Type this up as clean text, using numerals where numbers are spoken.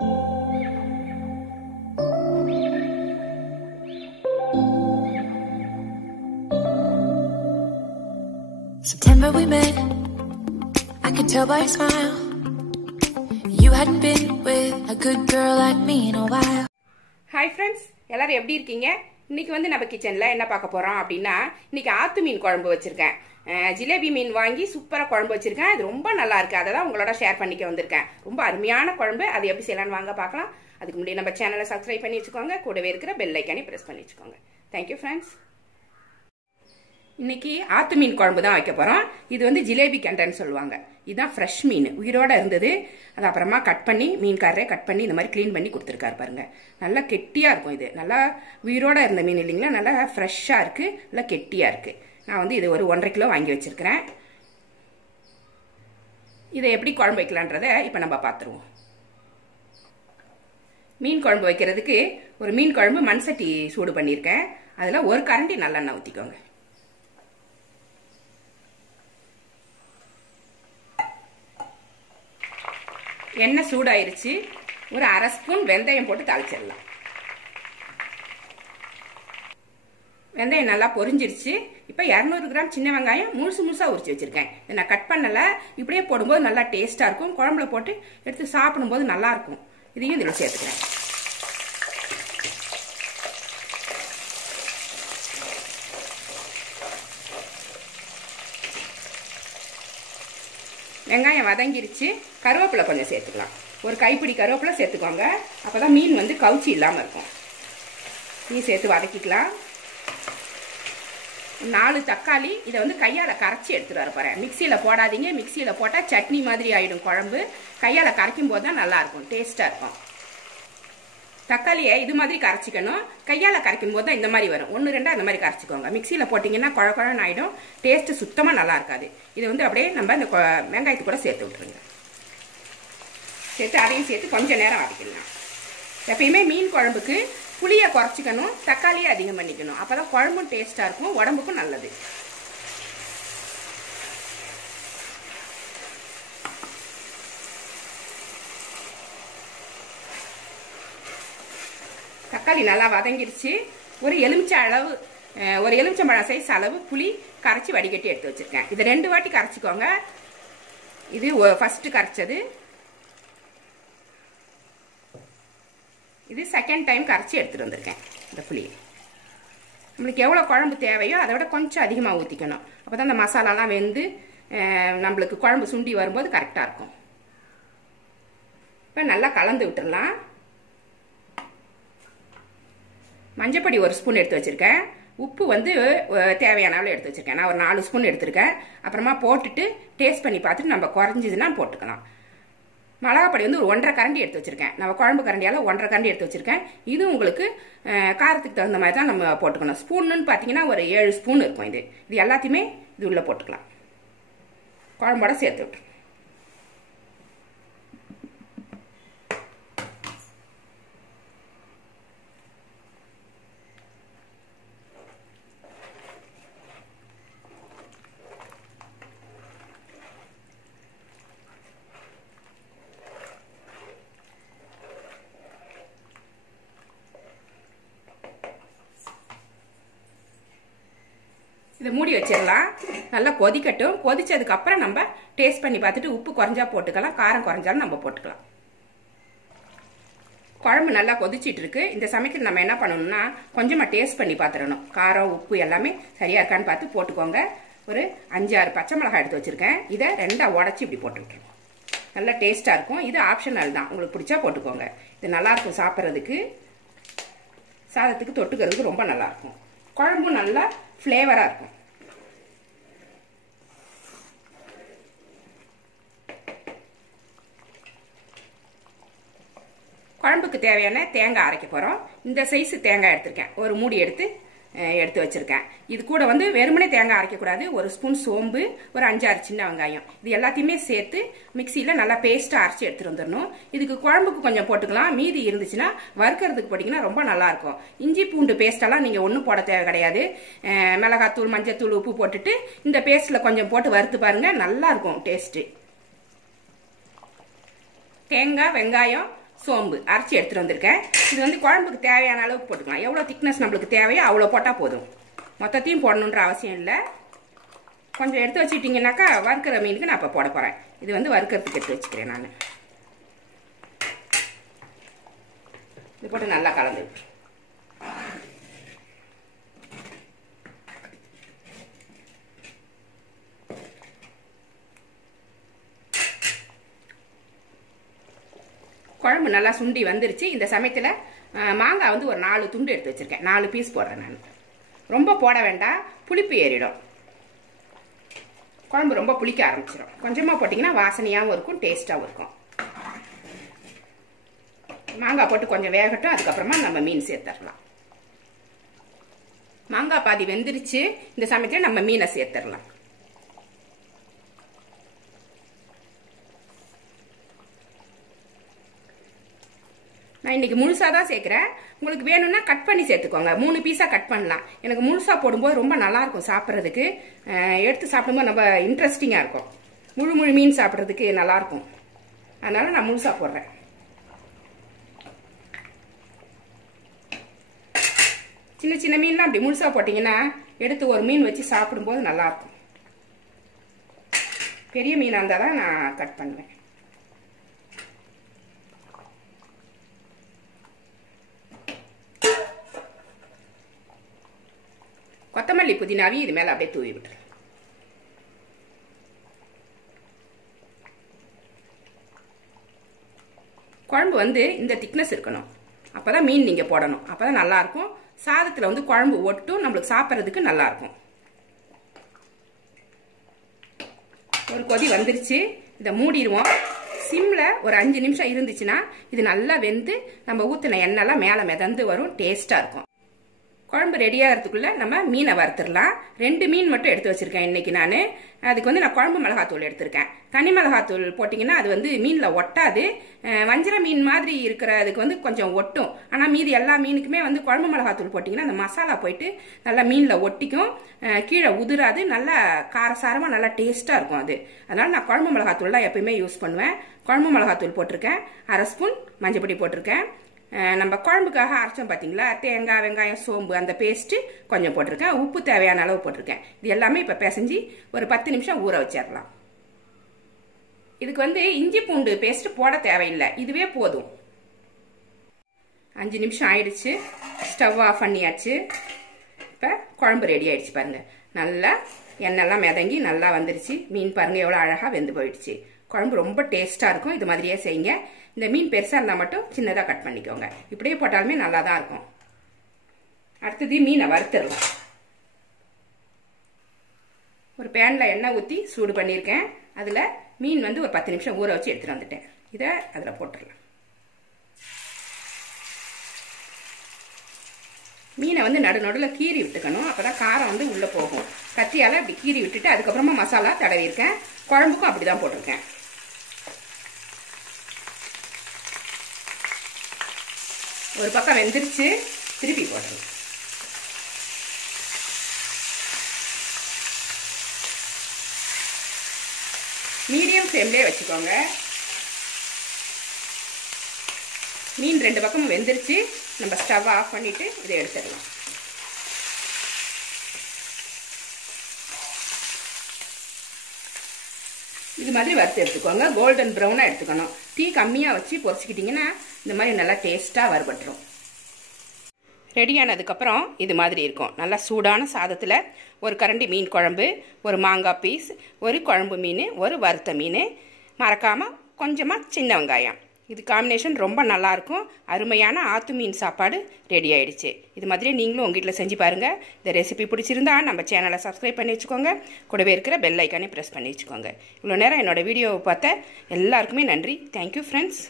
September we met, I could tell by your smile you hadn't been with a good girl like me in a while. Hi friends, எல்லாரும் எப்படி இருக்கீங்க? இன்னைக்கு வந்து நம்ம கிச்சன்ல என்ன பார்க்க போறோம் அப்படினா, இன்னைக்கு ஆத்து மீன் குழம்பு வச்சிருக்கேன். ஜிலேபி மீன் வாங்கி சூப்பரா குழம்பு வச்சிருக்கேன். அது ரொம்ப நல்லா இருக்கு. அத தான் உங்களோட ஷேர் பண்ணிக்க வந்திருக்கேன். ரொம்ப அருமையான குழம்பு. அது எப்படி செய்யலாம்னு வாங்க பார்க்கலாம். அதுக்கு முன்னாடி நம்ம சேனலை சப்ஸ்கிரைப் பண்ணி வச்சுக்கோங்க. கூடவே இருக்கிற பெல் ஐகானை பிரஸ் பண்ணி வச்சுக்கோங்க. Thank you friends. இன்னைக்கு ஆத்து மீன் குழம்பு தான் வைக்க போறோம். இது வந்து ஜிலேபி கண்டன்னு சொல்லுவாங்க. இதுதான் ஃப்ரெஷ் மீன், உயிரோட இருந்தது. அது அப்புறமா கட் பண்ணி மீன்காரரே கட் பண்ணி இந்த மாதிரி க்ளீன் பண்ணி கொடுத்துருக்காரு பாருங்க. நல்லா கெட்டியா இருக்கும். இது நல்லா உயிரோட இருந்த மீன் இல்லைங்களா, நல்லா ஃப்ரெஷ்ஷா இருக்கு, நல்லா கெட்டியா இருக்கு. நான் வந்து இது ஒரு 1.5 கிலோ வாங்கி வச்சிருக்கிறேன். இதை எப்படி குழம்பு வைக்கலான்றத இப்ப நம்ம பார்த்துருவோம். மீன் குழம்பு வைக்கிறதுக்கு ஒரு மீன் குழம்பு மண் சட்டி சூடு பண்ணியிருக்கேன். அதுல ஒரு கரண்டி நல்லெண்ணெய் ஊற்றிக்கோங்க. எண்ணெய் சூடாயிருச்சு. ஒரு 1/2 ஸ்பூன் வெந்தயம் போட்டு தாளிச்சிடலாம். வெந்தயம் நல்லா பொரிஞ்சிருச்சு. இப்போ 200 கிராம் சின்ன வெங்காயம் முழுசா உரிச்சு வச்சிருக்கேன். இதை நான் கட் பண்ணல. இப்படியே போடும்போது நல்லா டேஸ்டா இருக்கும். குழம்புல போட்டு எடுத்து சாப்பிடும்போது நல்லா இருக்கும். இதையும் இதில் சேர்த்துக்கிறேன். வெங்காயம் வதங்கிருச்சு. கருவேப்பிலை கொஞ்சம் சேர்த்துக்கலாம். ஒரு கைப்பிடி கருவேப்பிலை சேர்த்துக்கோங்க. அப்போதான் மீன் வந்து கவுச்சி இல்லாமல் இருக்கும். மீன் சேர்த்து வதக்கிக்கலாம். 4 தக்காளி இதை வந்து கையால் கரைச்சி எடுத்துட்டு வர போறேன். மிக்சியில் போடாதீங்க. மிக்சியில் போட்டால் சட்னி மாதிரி ஆயிடும் குழம்பு. கையால் கரைக்கும் போது தான் நல்லா இருக்கும், டேஸ்டா இருக்கும். தக்காளியை இது மாதிரி கரைச்சிக்கணும். கையால் கரைக்கும் போது தான் இந்த மாதிரி வரும். 1-2 அந்த மாதிரி கரைச்சிக்கோங்க. மிக்சியில் போட்டிங்கன்னா குழன்னு ஆகிடும். டேஸ்ட்டு சுத்தமாக நல்லா இருக்காது. இது வந்து அப்படியே நம்ம இந்த வெங்காயத்து கூட சேர்த்து விட்டுருங்க. சேர்த்து அதையும் சேர்த்து கொஞ்சம் நேரம் வதக்கிடலாம். எப்பயுமே மீன் குழம்புக்கு புளியை குறைச்சிக்கணும், தக்காளியை அதிகம் பண்ணிக்கணும். அப்போ தான் குழம்பும் டேஸ்ட்டாக இருக்கும், உடம்புக்கும் நல்லது. தக்காளி நல்லா வதங்கிருச்சு. ஒரு எலுமிச்சம்பழம் சைஸ் அளவு புளி கரைச்சி வடிகட்டி எடுத்து வச்சிருக்கேன். இது 2 வாட்டி கரைச்சிக்கோங்க. இது ஃபர்ஸ்ட் கரைச்சது. இது செகண்ட் டைம் கரைச்சி எடுத்துட்டு வந்திருக்கேன். இந்த புளி நம்மளுக்கு எவ்வளோ குழம்பு தேவையோ அதை விட கொஞ்சம் அதிகமாக ஊற்றிக்கணும். அப்போ தான் இந்த மசாலாலாம் வெந்து நம்மளுக்கு குழம்பு சுண்டி வரும்போது கரெக்டாக இருக்கும். இப்போ நல்லா கலந்து விட்டுடலாம். மஞ்சப்பொடி 1 ஸ்பூன் எடுத்து வச்சிருக்கேன். உப்பு வந்து தேவையான அளவு எடுத்து வச்சிருக்கேன். நான் ஒரு 4 ஸ்பூன் எடுத்திருக்கேன். அப்புறமா போட்டுட்டு டேஸ்ட் பண்ணி பார்த்துட்டு நம்ம குறைஞ்சதுன்னா போட்டுக்கலாம். மிளகாப்பொடி வந்து ஒரு 1.5 கரண்டி எடுத்து வச்சிருக்கேன். நம்ம குழம்பு கரண்டியால் 1.5 கரண்டி எடுத்து வச்சிருக்கேன். இது உங்களுக்கு காரத்துக்கு தகுந்த மாதிரி தான் நம்ம போட்டுக்கணும். ஸ்பூன்னு பார்த்தீங்கன்னா ஒரு 7 ஸ்பூன் இருக்கும். இது எல்லாத்தையுமே இது உள்ள போட்டுக்கலாம். குழம்போட சேர்த்து விட்டுருங்க. இதை மூடி வச்சிடலாம். நல்லா கொதிக்கட்டும். கொதிச்சதுக்கு அப்புறம் நம்ம டேஸ்ட் பண்ணி பார்த்துட்டு உப்பு குறைஞ்சா போட்டுக்கலாம், காரம் குறைஞ்சாலும் நம்ம போட்டுக்கலாம். குழம்பு நல்லா கொதிச்சிட்டு இருக்கு. இந்த சமயத்தில் நம்ம என்ன பண்ணணும்னா கொஞ்சமா டேஸ்ட் பண்ணி பார்த்துடணும். காரம் உப்பு எல்லாமே சரியா இருக்கான்னு பார்த்து போட்டுக்கோங்க. ஒரு 5-6 பச்சை மிளகாய் எடுத்து வச்சிருக்கேன். இதை 2ஆ உடச்சி இப்படி போட்டுவிட்டுருவோம். நல்லா டேஸ்டா இருக்கும். இது ஆப்ஷனல் தான், உங்களுக்கு பிடிச்சா போட்டுக்கோங்க. இது நல்லா இருக்கும் சாப்பிட்றதுக்கு, சாதத்துக்கு தொட்டுக்கிறதுக்கு ரொம்ப நல்லா இருக்கும். குழம்பும் நல்லா ஃப்ளேவரா இருக்கும். குழம்புக்கு தேவையான தேங்காய் அரைக்க போறோம். இந்த சைஸ் தேங்காய் எடுத்திருக்கேன். ஒரு மூடி எடுத்து வச்சிருக்கேன். இது கூட வந்து வெறுமனே தேங்காய் அரைக்கக்கூடாது. 1 ஸ்பூன் சோம்பு, ஒரு 5-6 சின்ன வெங்காயம், இது எல்லாத்தையுமே சேர்த்து மிக்சியில் நல்லா பேஸ்ட்டாக அரைச்சி எடுத்துட்டு வந்துடணும். இதுக்கு குழம்புக்கு கொஞ்சம் போட்டுக்கலாம். மீதி இருந்துச்சுன்னா வறுக்கிறதுக்கு போட்டிங்கன்னா ரொம்ப நல்லா இருக்கும். இஞ்சி பூண்டு பேஸ்டெல்லாம் நீங்கள் ஒன்றும் போட தேவை கிடையாது. மிளகாத்தூள், மஞ்சத்தூள், உப்பு போட்டுட்டு இந்த பேஸ்ட்டில் கொஞ்சம் போட்டு வறுத்து பாருங்க, நல்லா இருக்கும் டேஸ்ட்டு. தேங்காய், வெங்காயம், சோம்பு அரைச்சி எடுத்துகிட்டு வந்திருக்கேன். இது வந்து குழம்புக்கு தேவையான அளவுக்கு போட்டுக்கலாம். எவ்வளோ திக்னஸ் நம்மளுக்கு தேவையோ அவ்வளோ போட்டால் போதும். மொத்தத்தையும் போடணுன்ற அவசியம் இல்லை. கொஞ்சம் எடுத்து வச்சுட்டிங்கனாக்கா வறுக்கிற மீனுக்கு நான் இப்போ போட போகிறேன். இது வந்து வறுக்கிறதுக்கு எடுத்து வச்சுக்கிறேன் நான். இது போட்டு நல்லா கலந்து விட்டு குழம்பு நல்லா சுண்டி வந்துருச்சு. இந்த சமயத்தில் மாங்காய் வந்து ஒரு 4 துண்டு எடுத்து வச்சுருக்கேன். 4 பீஸ் போடுறேன் நான். ரொம்ப போட வேண்டாம், புளிப்பு ஏறிடும். குழம்பு ரொம்ப புளிக்க ஆரம்பிச்சிடும். கொஞ்சமாக போட்டிங்கன்னா வாசனையாகவும் இருக்கும், டேஸ்ட்டாகவும் இருக்கும். மாங்காய் போட்டு கொஞ்சம் வேகட்டும். அதுக்கப்புறமா நம்ம மீன் சேர்த்துடலாம். மாங்காய் பாதி வெந்துருச்சு. இந்த சமயத்தில் நம்ம மீனை சேர்த்துடலாம். நான் இன்னைக்கு முழுசாக தான் சேர்க்குறேன். உங்களுக்கு வேணும்னா கட் பண்ணி சேர்த்துக்கோங்க. 3 பீஸாக கட் பண்ணலாம். எனக்கு முழுசாக போடும்போது ரொம்ப நல்லாயிருக்கும் சாப்பிட்றதுக்கு. எடுத்து சாப்பிடும்போது ரொம்ப இன்ட்ரெஸ்டிங்காக இருக்கும். முழு மீன் சாப்பிட்றதுக்கு நல்லாயிருக்கும். அதனால் நான் முழுசாக போடுறேன். சின்ன சின்ன மீன்லாம் அப்படி முழுசாக போட்டிங்கன்னா எடுத்து ஒரு மீன் வச்சு சாப்பிடும்போது நல்லாயிருக்கும். பெரிய மீனாக இருந்தால் தான் நான் கட் பண்ணுவேன். கொத்தமல்லி புதினாவையும் இது மேலே அப்படியே தூவி விட்டுறேன். குழம்பு வந்து இந்த திக்னஸ் இருக்கணும். அப்போ தான் மீன் நீங்கள் போடணும். அப்போ தான் நல்லாயிருக்கும். சாதத்தில் வந்து குழம்பு ஒட்டும், நம்மளுக்கு சாப்பிட்றதுக்கு நல்லாயிருக்கும். ஒரு கொதி வந்துருச்சு. இதை மூடிடுவோம். சிம்மில் ஒரு 5 நிமிஷம் இருந்துச்சுன்னா இது நல்லா வெந்து நம்ம ஊற்றின எண்ணெய்லாம் மேலே மிதந்து வரும். டேஸ்ட்டாக இருக்கும். குழம்பு ரெடியாகிறதுக்குள்ளே நம்ம மீனை வறுத்துடலாம். 2 மீன் மட்டும் எடுத்து வச்சுருக்கேன் இன்றைக்கி நான். அதுக்கு வந்து நான் குழம்பு மிளகாத்தூள் எடுத்திருக்கேன். தனி மிளகாத்தூள் போட்டிங்கன்னா அது வந்து மீனில் ஒட்டாது. வஞ்சர மீன் மாதிரி இருக்கிறதுக்கு வந்து கொஞ்சம் ஒட்டும். ஆனால் மீதி எல்லா மீனுக்குமே வந்து குழம்பு மிளகாத்தூள் போட்டிங்கன்னா அந்த மசாலா போயிட்டு நல்லா மீனில் ஒட்டிக்கும், கீழே உதிராது, நல்லா காரசாரமாக நல்லா டேஸ்ட்டாக இருக்கும் அது. அதனால் நான் குழம்பு மிளகாத்தூள் தான் எப்பயுமே யூஸ் பண்ணுவேன். குழம்பு மிளகாத்தூள் போட்டிருக்கேன். 1/2 ஸ்பூன் மஞ்சப்பொடி போட்டிருக்கேன். நம்ம குழம்புக்காக அரைச்சோம் பார்த்தீங்களா, தேங்காய் வெங்காயம் சோம்பு அந்த பேஸ்ட்டு கொஞ்சம் போட்டிருக்கேன். உப்பு தேவையான அளவு போட்டிருக்கேன். இது எல்லாமே இப்போ பிசைஞ்சு ஒரு 10 நிமிஷம் ஊற வச்சிடலாம். இதுக்கு வந்து இஞ்சி பூண்டு பேஸ்ட்டு போட தேவையில்லை, இதுவே போதும். 5 நிமிஷம் ஆயிடுச்சு. ஸ்டவ் ஆஃப் பண்ணியாச்சு. இப்போ குழம்பு ரெடி ஆயிடுச்சு பாருங்கள். நல்லா எண்ணெய்லாம் மிதங்கி நல்லா வந்துருச்சு. மீன் பாருங்கள் எவ்வளோ அழகாக வெந்து போயிடுச்சு. குழம்பு ரொம்ப டேஸ்ட்டாக இருக்கும். இது மாதிரியே செய்யுங்க. இந்த மீன் பெருசாக இருந்தால் மட்டும் சின்னதாக கட் பண்ணிக்கோங்க. இப்படியே போட்டாலுமே நல்லா தான் இருக்கும். அடுத்தது மீனை வறுத்துடலாம். ஒரு பேனில் எண்ணெய் ஊற்றி சூடு பண்ணியிருக்கேன். அதில் மீன் வந்து ஒரு 10 நிமிஷம் ஊற வச்சு எடுத்துகிட்டு வந்துட்டேன். இதை அதில் போட்டுடலாம். மீனை வந்து நடுநடுவில் கீறி விட்டுக்கணும். அப்போ தான் காரம் வந்து உள்ளே போகும். கத்தியால் அப்படி கீறி விட்டுட்டு அதுக்கப்புறமா மசாலா தடவிருக்கேன். குழம்புக்கும் அப்படி தான் போட்டிருக்கேன். ஒரு பக்கம் வெந்துருச்சு. திருப்பி போட்டுருங்க. மீடியம் ஃப்ளேம்லேயே வச்சுக்கோங்க. மீன் 2 பக்கமும் வெந்துருச்சு. நம்ம ஸ்டவ் ஆஃப் பண்ணிவிட்டு இதை எடுத்துடலாம். இது மாதிரி வறுத்து எடுத்துக்கோங்க. கோல்டன் ப்ரௌனாக எடுத்துக்கணும். தீ கம்மியாக வச்சு பொரிச்சிக்கிட்டிங்கன்னா இந்த மாதிரி நல்லா டேஸ்ட்டாக வறுபட்டுரும். ரெடியானதுக்கப்புறம் இது மாதிரி இருக்கும். நல்லா சூடான சாதத்தில் ஒரு கரண்டி மீன் குழம்பு, ஒரு மாங்காய் பீஸ், ஒரு குழம்பு மீன், ஒரு வறுத்த மீன், மறக்காமல் கொஞ்சமாக சின்ன வெங்காயம். இது காம்பினேஷன் ரொம்ப நல்லாயிருக்கும். அருமையான ஆத்து மீன் சாப்பாடு ரெடி ஆகிடுச்சு. இது மாதிரி நீங்களும் உங்கள் வீட்டில் செஞ்சு பாருங்கள். இந்த ரெசிபி பிடிச்சிருந்தா நம்ம சேனலை சப்ஸ்கிரைப் பண்ணி வச்சுக்கோங்க. கூடவே இருக்கிற பெல் ஐக்கானே ப்ரெஸ் பண்ணி வச்சுக்கோங்க. இவ்வளோ நேரம் என்னோடய வீடியோவை பார்த்த எல்லாருக்குமே நன்றி. Thank you friends.